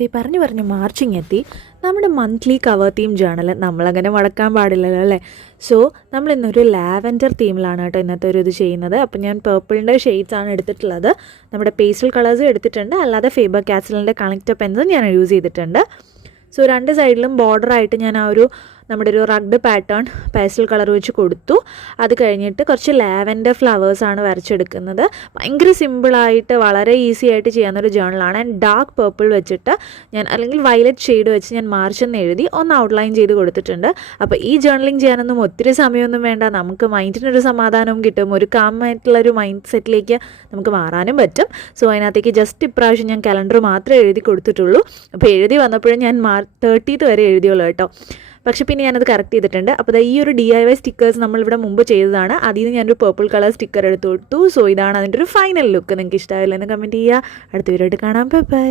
ദേ പറഞ്ഞു മാർച്ചിങ് എത്തി. നമ്മുടെ മന്ത്ലി കവർ തീം ജേണൽ നമ്മളങ്ങനെ മുടക്കാൻ പാടില്ലല്ലോ അല്ലേ. സോ നമ്മൾ ഇന്നൊരു ലാവൻഡർ തീമിലാണ് കേട്ടോ ഇന്നത്തെ ഒരു ഇത് ചെയ്യുന്നത്. അപ്പം ഞാൻ പേർപ്പിളിൻ്റെ ഷെയ്ഡ്സാണ് എടുത്തിട്ടുള്ളത്. നമ്മുടെ പേസ്റ്റൽ കളേഴ്സും എടുത്തിട്ടുണ്ട്, അല്ലാതെ ഫേബർ കാസ്റ്റലിൻ്റെ കണക്റ്റർ പെൻസും ഞാൻ യൂസ് ചെയ്തിട്ടുണ്ട്. സോ രണ്ട് സൈഡിലും ബോർഡറായിട്ട് ഞാൻ നമ്മുടെ ഒരു റഗ്ഡ് പാറ്റേൺ പേസ്റ്റൽ കളർ വെച്ച് കൊടുത്തു. അത് കഴിഞ്ഞിട്ട് കുറച്ച് ലാവൻഡർ ഫ്ലവേഴ്സാണ് വരച്ചെടുക്കുന്നത്. ഭയങ്കര സിമ്പിളായിട്ട് വളരെ ഈസി ആയിട്ട് ചെയ്യാവുന്നൊരു ജേണലാണ്. ആൻഡ് ഡാർക്ക് പേർപ്പിൾ വെച്ചിട്ട് ഞാൻ, അല്ലെങ്കിൽ വയലറ്റ് ഷെയ്ഡ് വെച്ച് ഞാൻ മാർച്ച് എന്ന് എഴുതി ഒന്ന് ഔട്ട്ലൈൻ ചെയ്ത് കൊടുത്തിട്ടുണ്ട്. അപ്പോൾ ഈ ജേണലിങ് ചെയ്യാനൊന്നും ഒത്തിരി സമയമൊന്നും വേണ്ട. നമുക്ക് മൈൻഡിനൊരു സമാധാനവും കിട്ടും, ഒരു കാമായിട്ടുള്ളൊരു മൈൻഡ് സെറ്റിലേക്ക് നമുക്ക് മാറാനും പറ്റും. സോ അതിനകത്തേക്ക് ജസ്റ്റ് ഇപ്രാവശ്യം ഞാൻ കലണ്ടർ മാത്രമേ എഴുതി കൊടുത്തിട്ടുള്ളൂ. അപ്പോൾ എഴുതി വന്നപ്പോഴും ഞാൻ 30th വരെ എഴുതിയുള്ളൂ കേട്ടോ. പക്ഷേ പിന്നെ ഞാനത് കറക്റ്റ് ചെയ്തിട്ടുണ്ട്. അപ്പോൾ ഈ ഒരു DIY സ്റ്റിക്കേഴ്സ് നമ്മളിവിടെ മുമ്പ് ചെയ്തതാണ്. അതിൽ നിന്ന് ഞാനൊരു പേർപ്പിൾ കളർ സ്റ്റിക്കർ എടുത്തു കൊടുത്തു. സോ ഇതാണ് അതിൻ്റെ ഒരു ഫൈനൽ ലുക്ക്. നിങ്ങൾക്ക് ഇഷ്ടമായില്ലെന്ന് കമൻറ്റ് ചെയ്യുക. അടുത്ത വീഡിയോ ആയിട്ട് കാണാം. Bye bye.